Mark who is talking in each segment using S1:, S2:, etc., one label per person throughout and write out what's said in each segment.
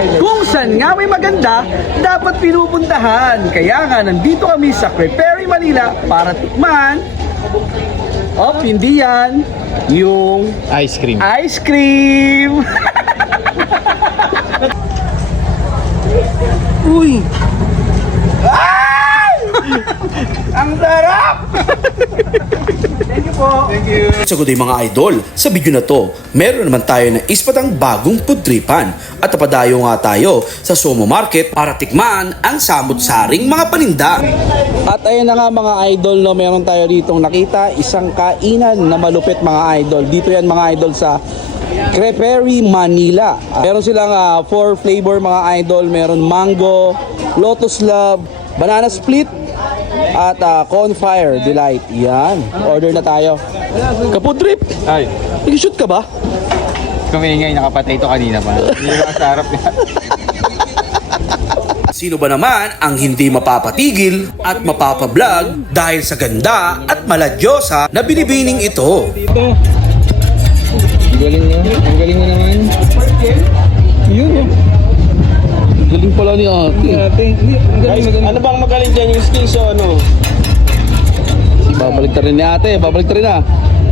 S1: Kung saan nga may maganda, dapat pinupuntahan. Kaya nga, nandito kami sa Creperie, Manila para tikman. Hindi yan. Yung
S2: Ice cream.
S1: ice cream. Uy! Ay! Ang sarap! Thank you po. Thank you.
S3: So good day mga idol, sa video na to, meron naman tayo na ispatang bagong pudtripan at napadayo nga tayo sa Somo Market para tikman ang samot-saring mga paninda.
S1: At ayun na nga mga idol, no, meron tayo ditong nakita isang kainan na malupit mga idol. Dito yan mga idol sa Creperie, Manila. Meron silang 4 flavor mga idol. Meron mango, lotus love, banana split, at Cornfire Delight. Yan, order na tayo. Kapudrip,
S2: Ay,
S1: nag-shoot ka ba?
S2: kumingay, nakapatay ito kanina pa. Hindi na sa harap niya.
S3: Sino ba naman ang hindi mapapatigil at mapapablog dahil sa ganda at maladyosa na binibining ito?
S2: Ang galing niya. Ang galing niya naman.
S1: Yun yun. Galing pala ni ate.
S4: Ano bang magaling dyan, yung skills o ano?
S1: Babalik rin ni ate, babalik rin na.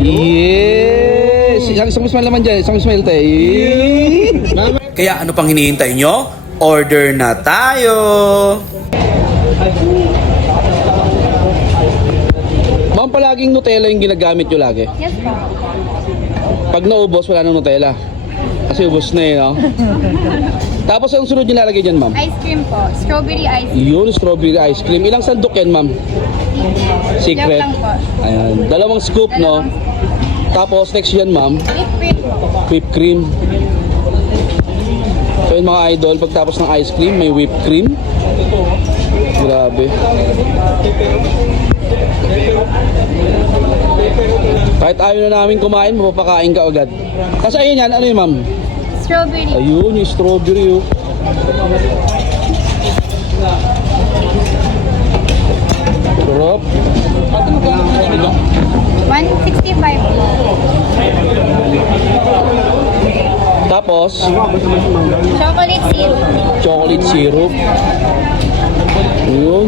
S1: Yes! Isang smile naman dyan, isang smile tayo.
S3: Kaya ano pang hinihintay nyo? Order na tayo!
S1: Ma'am, palaging Nutella yung ginagamit nyo lagi.
S5: Yes po.
S1: Pag naubos, wala nang Nutella. Kasi ubos na no? Tapos ang sunod nyo lalagay dyan, ma'am?
S5: Ice cream po. Strawberry ice cream.
S1: Yun, strawberry ice cream. Ilang sandok yan, ma'am? Secret.
S5: Joke lang po.
S1: Ayan, dalawang scoop, no? Tapos next yan, ma'am,
S5: Whipped cream po.
S1: whipped cream. So yun mga idol, pagtapos ng ice cream, may whipped cream. Grabe. Kahit ayaw na namin kumain, mapapakain ka agad. Kasi ayun yan, ano yun, ma'am?
S5: Strawberry.
S1: Ayun, yung strawberry, oh. Sarap.
S5: 165 po.
S1: Tapos,
S5: Chocolate syrup.
S1: chocolate syrup. Ayun.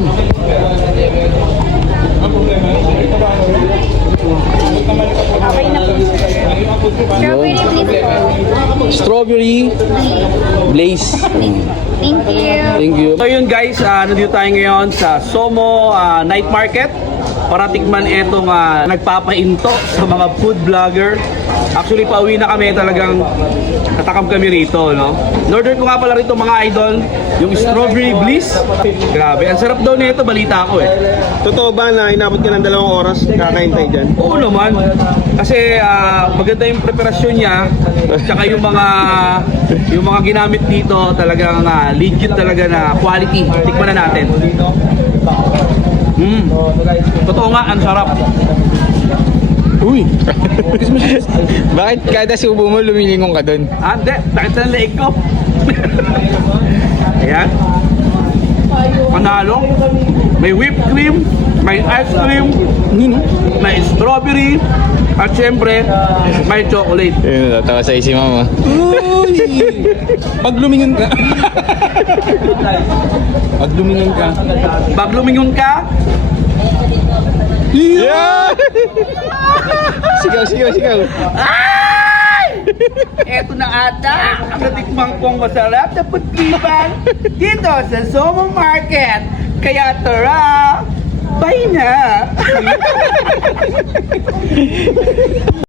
S5: Okay na po. Strawberry bliss po.
S1: Strawberry blaze.
S5: Thank you.
S1: Thank you. So yun guys, nandito tayo ngayon sa Somo Night Market para tikman etong nagpapainto sa mga food vlogger. Actually, pauwi na kami, talagang natakam kami rito, no? In-order ko nga pala rito mga idol, yung strawberry bliss. Grabe, ang sarap daw nito, balita ko eh.
S4: Totoo ba na inabot ka ng 2 oras kakaintay dyan?
S1: Oo naman. Kasi maganda yung preparasyon niya, tsaka yung mga ginamit dito talagang legit talaga na quality. Tikman na natin. Totoo nga, ang sarap. Uy!
S2: Bakit kada subo mo lumilingong ka doon?
S1: Hindi, takit na leeg ko. Ayan. Panalo. May whipped cream, may ice cream, may strawberry, at syempre, may chocolate.
S2: Ayun, natatawa sa isi mama.
S1: Uy! Pag lumingon ka. Pag lumingon ka. Pag lumingon ka.
S2: Yeah! Sigaw, sigaw, sigaw.
S1: Ay! Eto na ata ang natikmang kong masarap na pudtripan dito sa Somo Market. Kaya tara, bye na!